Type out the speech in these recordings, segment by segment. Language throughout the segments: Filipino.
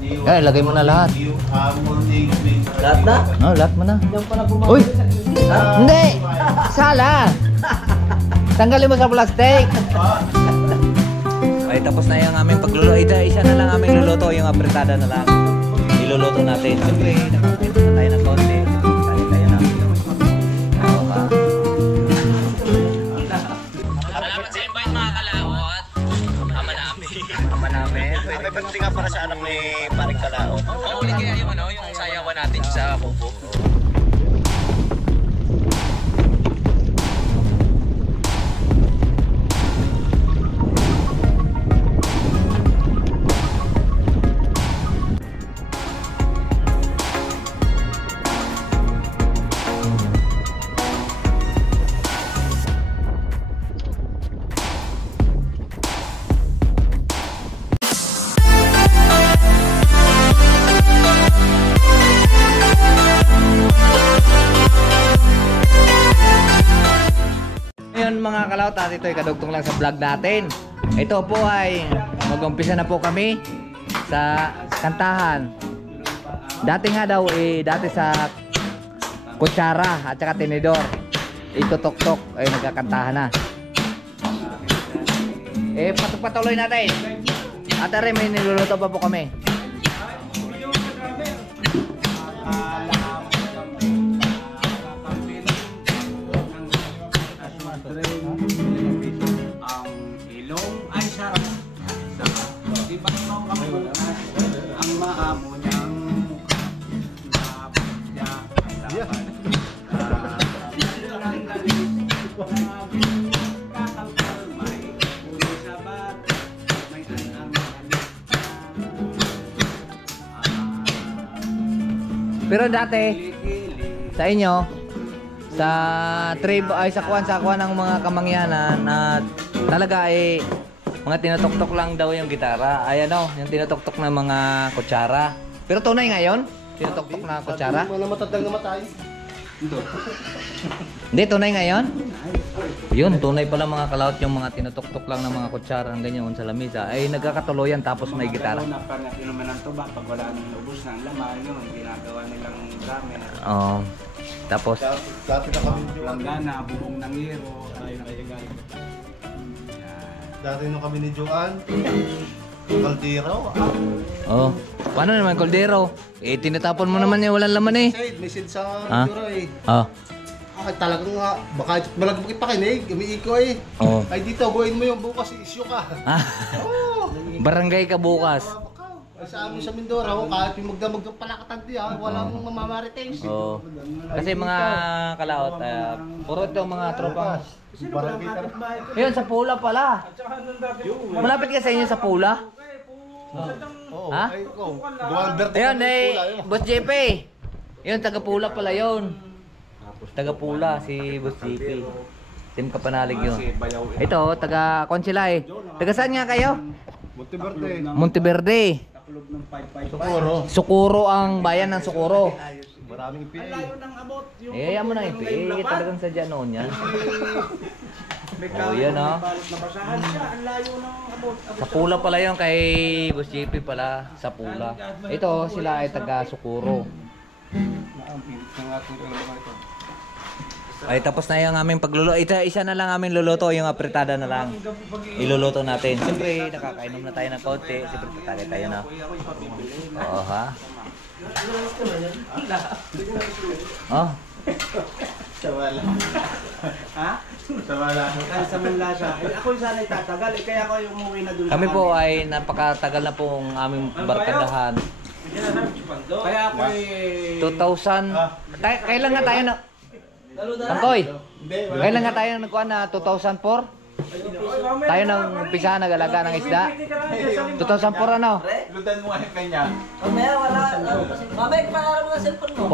Eh, lagay mo na lahat. Lahat na? Oh, lahat mo na. Diyan pala bumabalik. Uy! Hindi! Sala! Tanggalin mo sa plastic. Ay, tapos na yung aming pagluluto. Isa na lang aming luluto, yung apretada na lang. Iluluto natin. Siyempre, nakakita na tayo ng konti. Tayo na. Oo ha. Salamat sa invite mga kalawot. Ama namin. Ama namin. May pagdating nga para sa anak ni Paring Kalaot. Oo, ulit kaya yung sayawan natin sa kubo. Mga kalawt, at ito ay kadugtong lang sa vlog natin. Ito po ay mag-umpisa na po kami sa kantahan. Dati nga daw dati sa kutsara at saka tinidor, itutok-tok ay nagkakantahan na. Patuloy natin. At rin may niluluto pa po kami. Ang maamo niyang pero dati sa inyo sa tribe ay sa kuwan ng mga kamangyanan na talaga ay mga tinutoktok lang daw yung gitara. Ay ano, yung tinutoktok ng mga kutsara. Pero tunay ngayon, tinutoktok na kutsara. Mga matatang namatay. Hindi, tunay ngayon. Yun, tunay pala mga kalawat yung mga tinutoktok lang ng mga kutsara ng ganyan sa lamisa. Ay nagkakatuloyan tapos may gitara. Napangati naman ang tuba pag wala nang ubos ng laman yun, ginagawa nilang dami. Oo. Tapos Dati na kami Langgana, bubong ng hero, ay nakayagal. Dati nung kami ni Joan, Caldero. oh, paano naman Caldero? Tinatapon mo naman yung walang laman eh. May seed sa Ha? Jura eh. Oh. Talagang nga, baka malagpag pakinig, umiiko eh. Oh. Ay dito, buhayin mo yung bukas, issue ka. Ah, Oo. barangay ka bukas. Ay, sa amin sa Mindoro, kahit yung magdamag ng palakatan diyan, walang mamamarites. Oh. Kasi mga kalawat, puro ito mga tropa. Ayun, sa Pula pala. Malapit ka sa inyo sa Pula? Oo, Ha? ay ikaw. Guwander Ayun, Boss JP. Yun, taga Pula pala yun. Taga Pula, si Boss JP. Team Kapanalig yun. Ito, taga Konsila eh. Taga saan nga kayo? Monteverde. Monteverde. Sukuro. Sukuro ang bayan ng Sukuro. Maraming PA. Ayaw mo na ipi. Talagang sadya noon yan. Oh, yan oh. Sa Pula pala yun kay Boss JP pala. Sa Pula. Ito, sila ay taga Sukuro. Ay, tapos na yung aming pagluluto. Isa na lang aming luluto, yung apretada na lang. Iluluto natin. Siyempre, nakakainom na tayo ng konti. Siyempre, tatagay tayo na. Oo, ha? Oh. Sawala. Ha? Sawala. Sa Manlasa. Ako yung sana'y tatagal, kaya ako yung umuwi na doon. Kami po ay napakatagal na pong aming barkadahan. Kaya ako 2000. Kailan nga tayo na... Tangkoy, kailan nga tayo nagkuhan na 2004? Tayo nang umpisa nag-alaga ng isda. 2004 ano? lutan mo nga yung kanya. Mamaya wala. Mamaya ipaharap mo ang cellphone mo.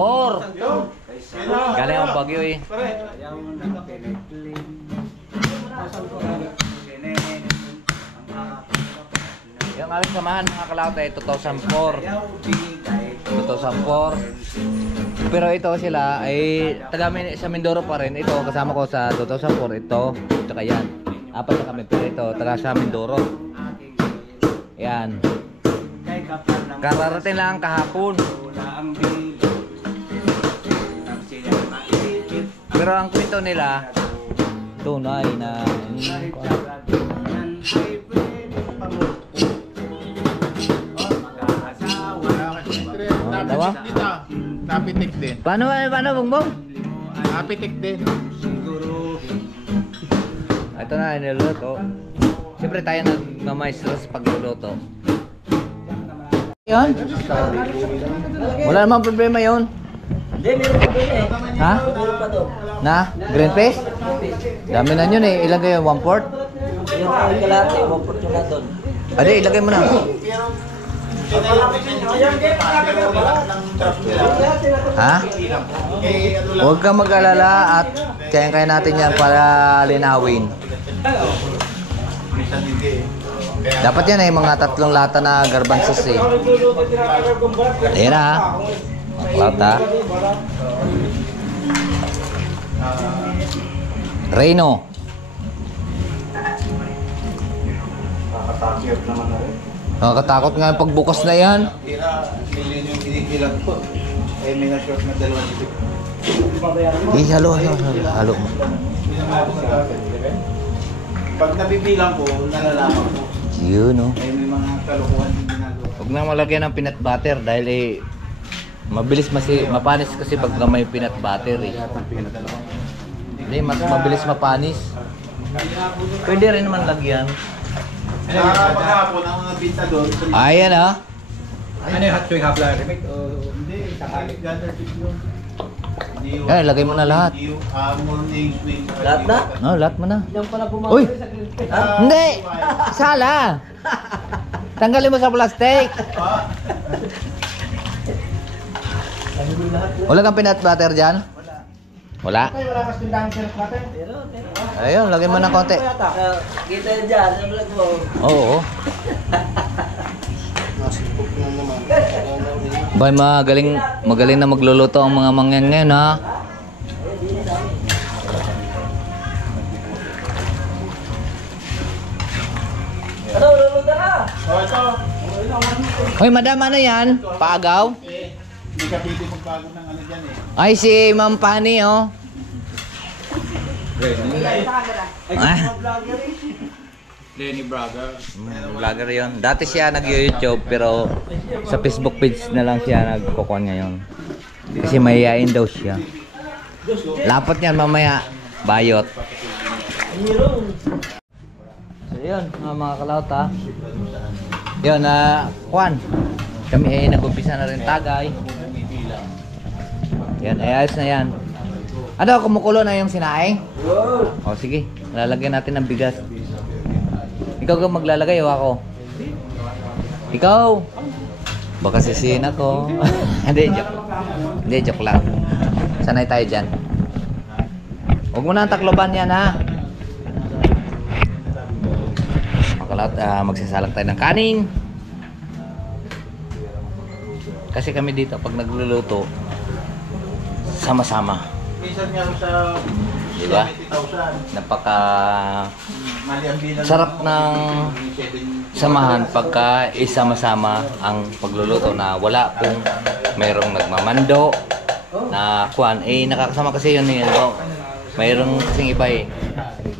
4. Galing ang Bagyo eh. Ayaw na pinitling. Yung aming samahan mga kalawat ay 2004. 2004. Pero ito sila ay taga sa Mindoro pa rin. Ito kasama ko sa 2004. Ito, tsaka yan. Apat na kami pero ito taga sa Mindoro. Yan. Kay Kapala Kararating lang kahapon. Wala ang bill. Ang sila maisip. Pero ang kwento nila, tunay na Kahit yan ay pwede pamukha. Mag-aasawa. Dawa? Napitik din. Paano Bongbong? Napitik din. Siguro. Ito na, niluluto. Siyempre tayo nagmamaestro sa pagluluto. Yun? Wala namang problema yun. Hindi, meron pa doon eh. Ha? Meron pa doon. Na? Green paste? Dami na yun eh. Ilagay yung 1/4? Yung kalahati, maport yung na doon. Ade, ilagay mo na. Ha? Huwag kang mag-alala at kaya natin yan para linawin. Dapat yan eh, mga 3 lata na garbanzos eh. Ayan na ha. Mga lata. Reno. Nakakatakip naman na rin. Nakakatakot nga yung pagbukas na yan. Tira, million yung kinikilag ko. Eh, may na-short na 2 isip. Halo mo. Pag nabibilang ko, nalalaman ko. Yun oh. Eh, may mga kalukuhan din ginagawa. Huwag nang malagyan ng peanut butter dahil eh mabilis mapanis kasi pag may peanut butter eh. Hindi, mas mabilis mapanis. Pwede rin naman lagyan. Maghapon ang mga binta doon. Ayan ah. Ano yung hot chewing hapla? Hindi, sakalik gather tip yun. Eh, lagay mo na lahat. Morning swing. Lahat na? No, lahat mo na. Diyan pala Uy! Hindi! Sala! Tanggalin mo sa plastic. Wala kang peanut butter dyan? Wala. Wala kas tindahan peanut butter? Meron. Ayun, lagay mo ng konti. Kita yan dyan, sa vlog mo. Oo. Nasipok na naman. Bay, magaling na magluluto ang mga mangyan ngayon ha. Ano, luluto na? Oh, ito. Hoy, madam, ano yan? Paagaw? Hindi ka pwede magbago ng ano dyan eh. Ay, si Ma'am Pani, oh. Ah, Lenny Braga. vlogger yun. Dati siya nag-YouTube, pero sa Facebook page na lang siya nagkukuhan ngayon. Kasi mahihain daw siya. Lapot niyan mamaya. Bayot. So yun, mga kalaut ha. Yun, Juan. Kami ay nag-umpisa na rin tagay. Yan, ay ayos na yan. Ano, kumukulo na yung sinaing? O sige, lalagyan natin ng bigas. Ikaw ka maglalagay o ako? Ikaw! Baka sisihin ako. Hindi, joke lang. Sanay tayo dyan. Huwag mo na ang takloban yan ha. Makalat, magsasalang tayo ng kanin. Kasi kami dito pag nagluluto, sama-sama. Minsan nga sa Diba? 70,000. Napaka Mali ang bilang. sarap ng samahan pagka isama-sama ang pagluluto na wala pong mayroong nagmamando na kuan nakakasama kasi yun eh, ano, mayroong kasing iba eh,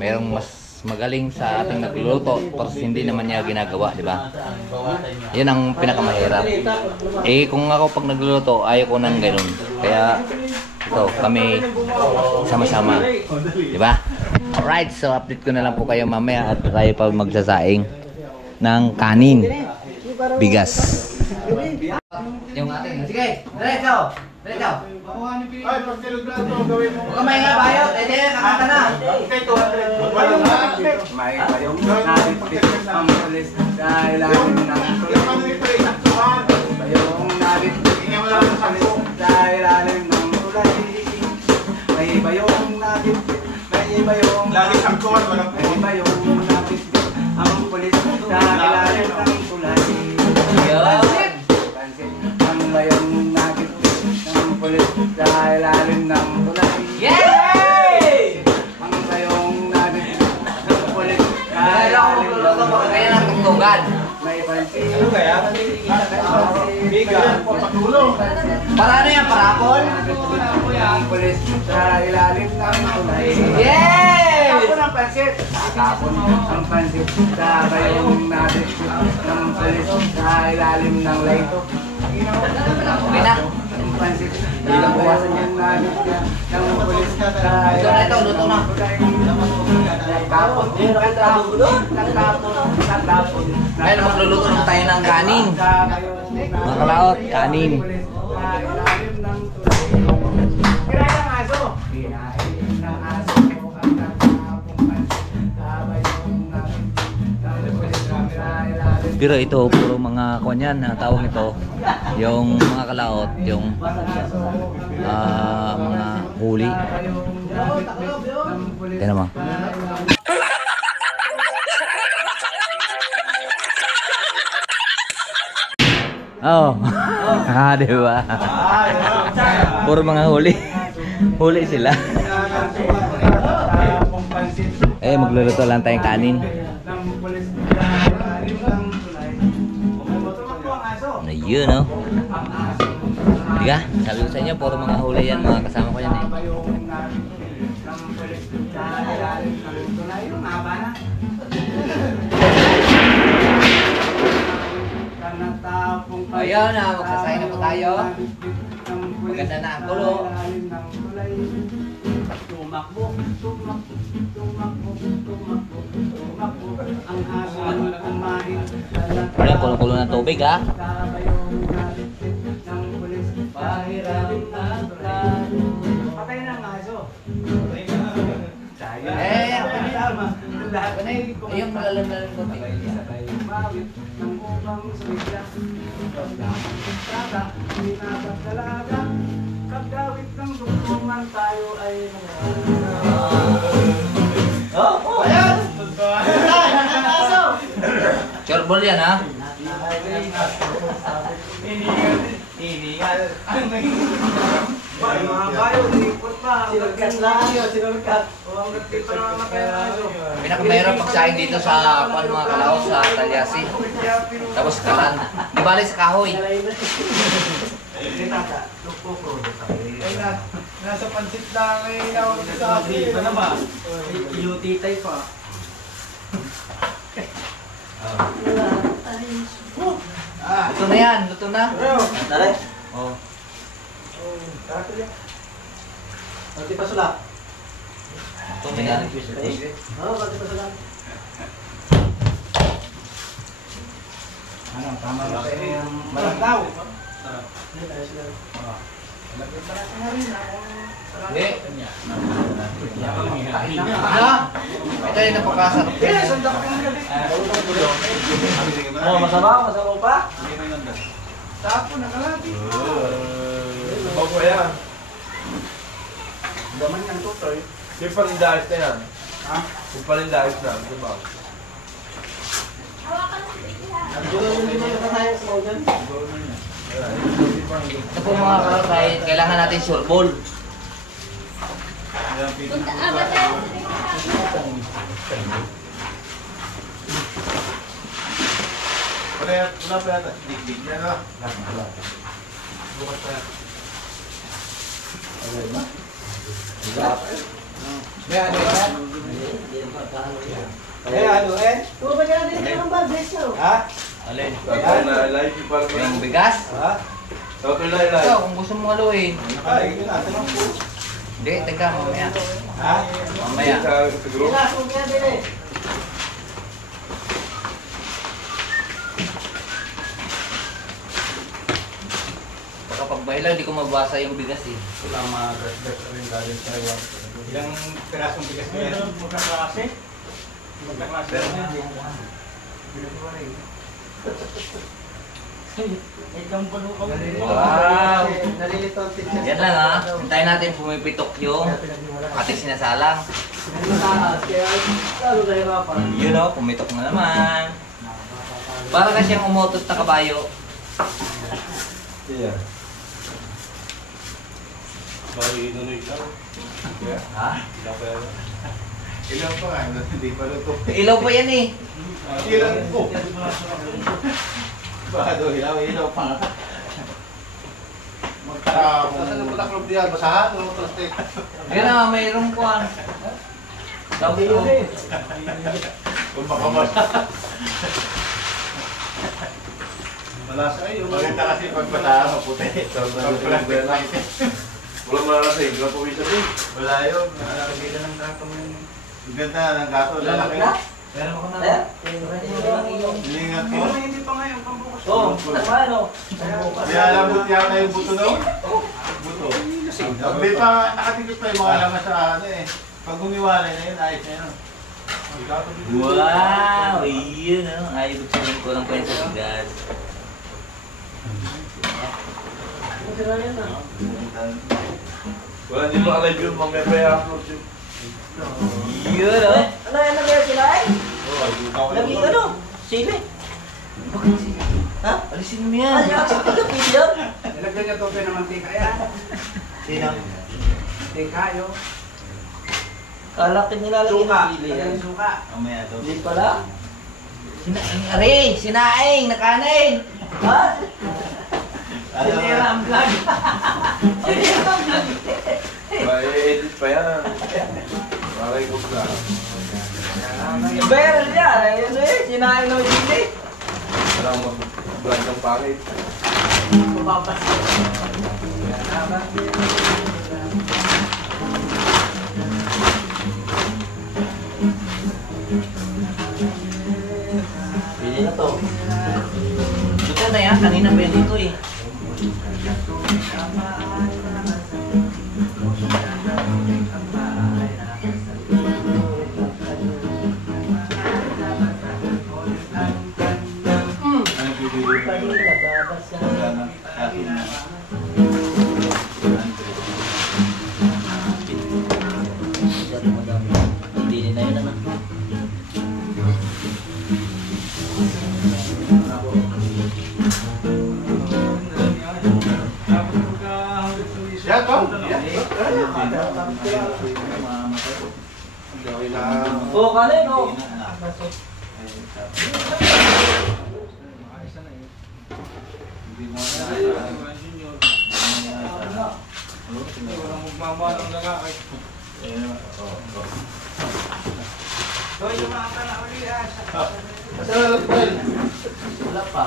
mayroong mas magaling sa ating nagluluto pero hindi naman niya ginagawa, di ba? Yun ang pinakamahirap. Kung ako pag nagluluto ayaw ko nang ganun, kaya ito kami sama-sama, di ba? Alright, so update ko na lang po kayo mamaya at tayo pa magsasaing ng kanin, bigas. Yung ating, sige, diretso. Ay, pag kilograto, gawin mo. Huwag ka may nga bayot, kakanta na. Okay, 200. Walang May payong nalipit ang pulis sa ilalim ng tuloy. Yung ano ito eh, saktuhan. Payong nalipit Tingnan mo ang lang sa pulis sa ilalim ng tulay. May payong nalipit, may payong Lagi saktuhan, walang may payong nalipit ang pulis sa ilalim ng tulay. Yun. Pansit ang payong nalipit ang pulis sa ilalim ng tulay. Yay! Ang payong nalipit ang pulis sa Kaya ako ilalim magluluto, baka kaya ng tugtugan. may pansin. Ano kaya? Biga. Patulong. Para ano yan? Parapol? Ang pulis sa ilalim ng tulay. Yay! Tapon ang pansit. Tapon ang pansit sa bayong natin ng pulis sa ilalim ng layto. Okay na. Ang pansit. Bilang buwasan yan namin ng pulis sa Luto na ito, luto na. Tapon. Tapon. Ngayon magluluto na tayo ng kanin. Mga kalaot, kanin. Pero ito, puro mga kanyan, tawag ito. Yung mga kalaot, yung mga huli. Tignan mo. Oh. Di ba? Puro mga huli. Huli sila. Magluluto lang tayong kanin. Ayun, no? Diga, sabi ko sa inyo, puro mga huli yan, mga kasama ko yan eh. Ayun na, magsasay na po tayo. Maganda na ang kulo. Tumakbo, tumakbo, tumakbo, tumakbo, tumakbo. Ang aso ang kumain. Ayan, kulo-kulo ng tubig ha. Patay na ang aso. Ayun, malalim-lalim ko. Mawit ng upang sumigla. Kagawit ng dumungan tayo ay Ayan! Chorbol yan ha. Inigal. Mga bayo, nilipot pa. Sinulkat lang yun, sinulkat. Ang gati pa naman kayo aso. Pinakamahirap pagsahin dito sa mga kalaot sa Talyasi. Tapos kalan. Di bali sa kahoy. Nasa pansit lang ay nawag sa akin. Ano ba? Yutitay pa. Luto na yan, luto na. Tara. Oh. Pati pa sula. Luto na yan. Oo, pati pa sula. Ano, tama ba sa yung malandaw? Hindi. Ano? Ito yung napakasarap. Oh, masama pa? Tapo na kalati. Bago yan. Daman yung tutoy. Yung palindahis na yan. Ha? Yung palindahis na, di ba? Ito po mga kalakay, kailangan natin sureball. Wala pa yata. Dig-dig na no? Bukas pa yata. May ano yan? May ano eh? Kung ba dyan natin ang bagay siya? Ha? Alin? Tatay na live yung parang Yung bigas? Ha? Tatay na live. Ito, kung gusto mong haluin. Ay, yun natin ang po. Hindi, teka, mamaya. Ha? Mamaya. Sa group. Kaya, kung kaya din eh. Baka pag bahilaw, hindi ko mabasa yung bigas eh. Wala mga gas rin galing sa iwan. Ilang pirasong bigas mo yan? Magkaklase? Magkaklase? Wow! Nalilito ang teacher. Yan lang ha. Hintayin natin pumipitok yung ating sinasalang. Kaya, lalo na yung apa. Yun o, pumitok na naman. Para kasi siyang umutot na kabayo. Yeah. Bali, inunoy lang. Ha? Ilang pa yan. Ilang pa nga, hindi pa luto. Ilaw pa yan eh. Ilang po. Bado, ilaw pa nga. Para kung nakaklog diyan, basahan o plastic. Yan na, mayroong kuhan. Tawag ko. Kung makamasa. Malasa ay, maganda kasi pag basahan, maputi. Pag plastic. Wala malalasing, wala pawisan din. Wala yun. Nakalagay na ng gato mo yun. Ang ganda ng gato, lalaki. Meron ako na. Hilingat ko. Hindi pa ngayon pambukas. Oo, ano? Kaya alam yata yung buto doon? Buto. Hindi pa, nakatikip pa yung mga laman sa ano eh. Pag gumiwalay na yun, ayos na yun. Wow! Iyon, no? Ay, ibig sabihin ko lang pa yun sa bigas. Wala, hindi pa alive yun, mamaya pa i-upload yun. Iyon, no? Ano yan nangyari sila eh? Lagi ano? Sili? Bakit sila? Ha? Alisin mo Ay, yan. yung video? Nilagyan niya tope ng mantika yan. Sino? Mantika yun. Kalaki nilalagay Suka. ng sili yan. Lagyan suka. Mamaya to. Hindi pala. Sinaing, ari! Sinaing! Nakanin! Ha? Sinira ang vlog. May-edit pa yan. Maray ko na. Meron yan. Ayun eh. Sinain ng sili. Wala mag-vlog ng pangit. Pili na to. Ito na yan. Kanina pwede ito eh. Ano bibili pa yun? Wala na. Akin na. Hindi na yun naman. Yan to. Oo, kanin o. Wala pa.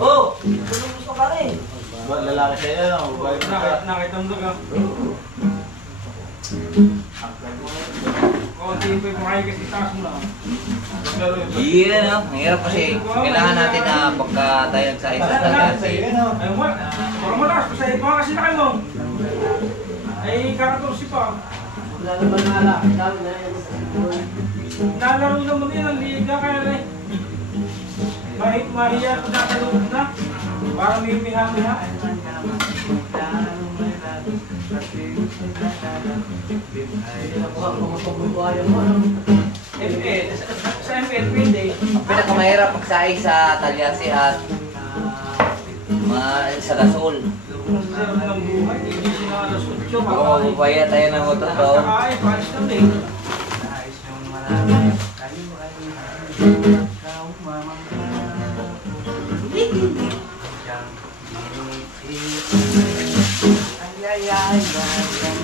Oo. Tulong gusto kanin. Lalaki siya yan. Babae mo ka. Nakita mo ka. Konti pa yung makain kasi taas mo lang. Iyon, no? Ang hirap kasi. Kailangan natin na pagka tayo nagsaisa talaga kasi. Ay, what? Parang malakas pa sa'yo. Baka kasi laki mo. Ay, kakatorsi pa. Wala naman nala. Dami na yan. Nalaro naman yan ang liga kaya na eh. Mahit mahiya kung nakaloob na. Parang may miha-miha. Sa ML, pwede. Ang pinakamahirap magsaing sa talyasi at sa gasol. Sarap ng buhay. Hindi sinalasot siya. Oo, baya tayo ng utot doon. Ay, palis na eh.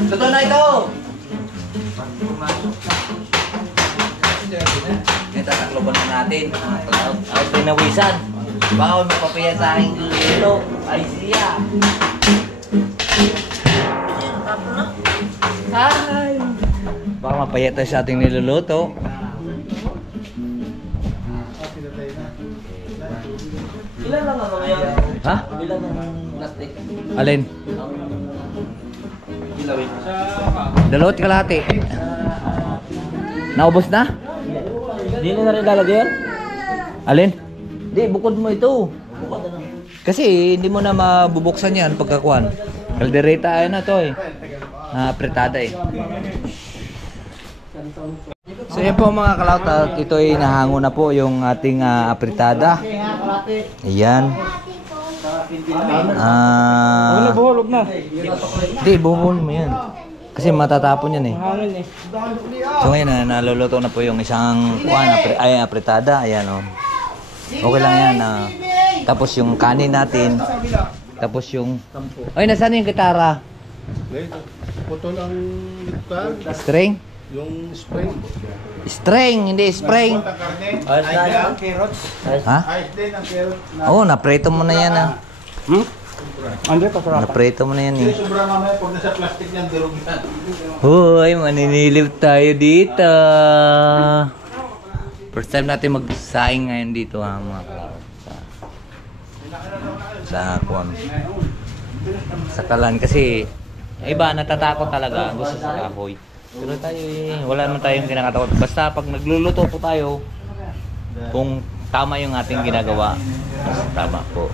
Totoo na ito! Itatakloban na natin. Ay, pinawisan. Bawal mapapiya sa aking dito. Ay siya. Ay! Baka mapaya tayo sa ating niluluto. Ilan lang ano yan? Ha? Ilan ang plastic? Alin? Ilawin. Dalawat kalahati. Naubos na? Hindi na rin lalagyan? Alin? Di, bukod mo ito. Bukod ano? Kasi hindi mo na mabubuksan yan pagkakuan. Kaldereta ay na to eh. Apretada eh. So yan po mga kalawt at ito ay nahango na po yung ating apretada. Ayan. Buhulog na. Hindi, buhol mo yan. Kasi matatapon yan eh. Hangin eh. So ngayon naluluto na po yung isang apretada. Ayan o. Okay lang yan. Tapos yung kanin natin. Tapos yung... Ay, nasaan yung gitara? Ito. Putol ang kan. String? Yung spring. String, hindi spring. Ang karne. Ayos na Ayos yan. ang carrots. Ha? Ayos din ang carrot. Oo, naprito mo na yan ah. Andre, pasarap. Naprito mo na yan Hindi, eh. sobra mamaya pag nasa plastic yan, durog yan. Hoy, maninilip tayo dito. First time natin magsaing ngayon dito ha, mga kalawat. Sa kuwan. Sa kalan kasi iba natatakot talaga gusto sa kahoy. Pero tayo eh, wala naman tayong kinakatakot. Basta pag nagluluto po tayo, kung tama yung ating ginagawa, tama po.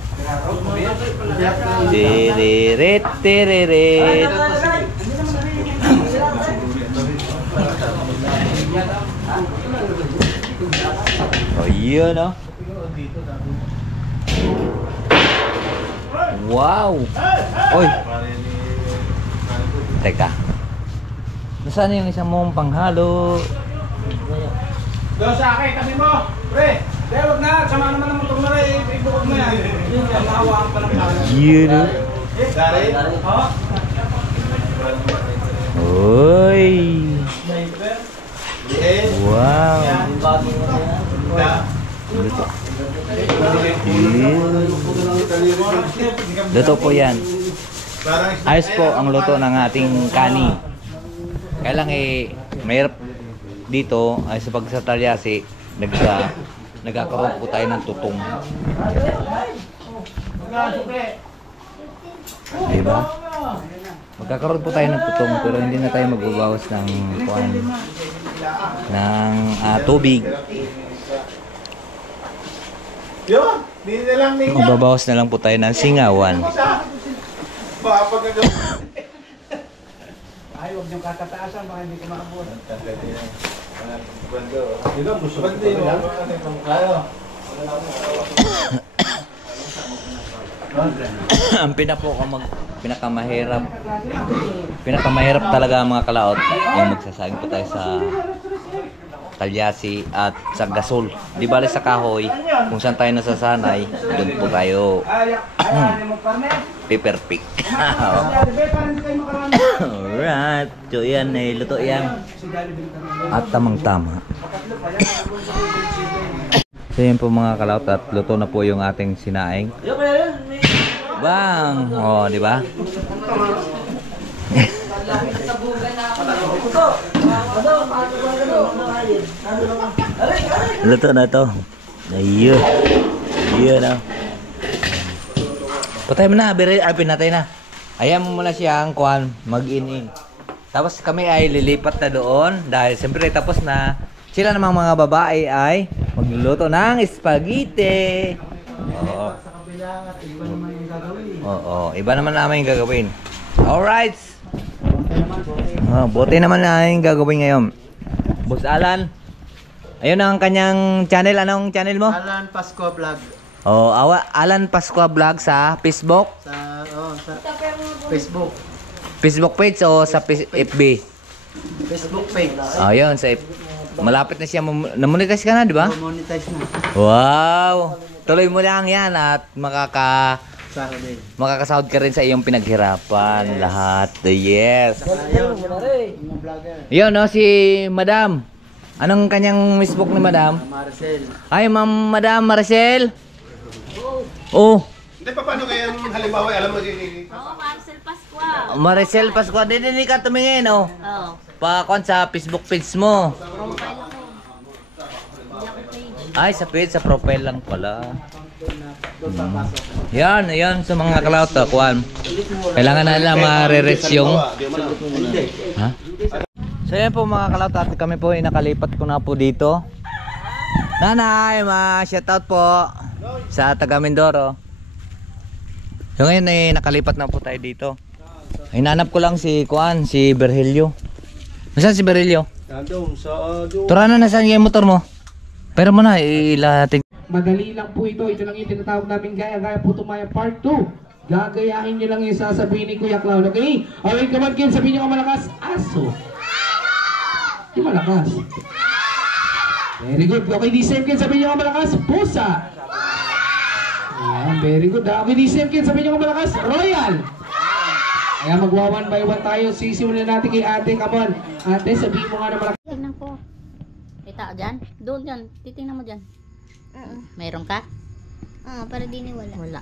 Tiririt, tiririt. Oh, yun oh. Wow! Oy! Teka. Nasaan yung isang mong panghalo? Doon sa akin, tabi mo! Pre! Dahil wag na, sama naman ang motor na rin, ibukod mo yan. Mahawaan pa lang tayo. Yun oh. Dari? Oo. Oy! Yes. Wow! Da. Luto. Luto po yan. Parang Ayos po ang luto ng ating kani. Kaya lang eh, mayroon dito ay sa pagsatalyasi, nagkakaroon po tayo ng tutong. Diba? Magkakaroon po tayo ng tutong pero hindi na tayo magbabawas ng tubig. yun! Hindi na lang ninyo. Magbabawas na lang po tayo ng singawan. Baka pag Ay, huwag niyong katataasan, baka hindi ko maabot. Diba, gusto ko tayo. Ang pinakamahirap talaga mga kalaot yung magsasaging po tayo sa talyasi at sa gasol. Di bale sa kahoy, kung saan tayo nasasanay, doon po tayo paper pick. Alright, so yan eh, luto yan. At tamang-tama. So yan po mga kalaot at luto na po yung ating sinaing. Bang! Oh, di ba? Luto na to. Ayun. Ayun na. Patay mo na, pinatay na. Ayan mo muna siyang kuhan, mag-in-in. Tapos kami ay lilipat na doon dahil siyempre tapos na. Sila namang mga babae ay magluluto ng spaghetti. Oo. Oo, iba naman namin yung gagawin. Alright. Oh, buti naman na yung gagawin ngayon. Boss Alan. Ayun ang kanyang channel. Anong channel mo? Alan Pasco Vlog. Oh, Alan Pasqua Vlog sa Facebook. Sa Facebook. Facebook page o sa FB? Facebook page. Ayun, sa malapit na siya. Namonetize ka na, di ba? Monetize na. Wow! Tuloy mo lang yan at Saturday. makakasahod ka rin sa iyong pinaghirapan. Lahat. Yes. Ayaw, mga vlogger. Yun, no, si Madam. Anong kanyang Facebook ni Madam? Marcel. Ay, Madam Marcel. Oh. Hindi pa paano kaya halimbawa, alam mo si Oo, Marcel Pasqua. Marcel Pasqua. Hindi ka tumingin, oh. Oo. Pa-account sa Facebook page mo. Profile ako. Hindi ako page. Ay, sa page, sa profile lang pala. Yan sa mga kalaot, kuan. Kailangan na nila ma-re-reach yung... Ha? So yan po mga kalaot, at kami po ay nakalipat ko na po dito. Nanay, shoutout po sa taga Mindoro. So ngayon ay nakalipat na po tayo dito. Hinanap ko lang si kuan, si Berhelio. Nasaan si Berhelio? Nandun sa Turano, nasaan yung motor mo? Pero mo na, ilating. Madali lang po ito. Ito lang yung tinatawag namin gaya-gaya po tumaya part 2. Gagayahin nyo lang yung sasabihin ni Kuya Clown. Okay? Alright, come on, kids. Sabihin nyo ka malakas. Aso. Di malakas. Very good. Okay, di same kids. Sabihin nyo ka malakas. Pusa. Ayan, very good. Okay, this time kids, sabihin nyo kung malakas, Royal! Ayan, magwa one by one tayo. Sisimulan natin kay ate. Come on. Ate, sabihin mo nga na malakas. Tignan ko. Kita ka dyan? Doon dyan. Titingnan mo dyan. Mayroon ka? Para di ni wala. Wala.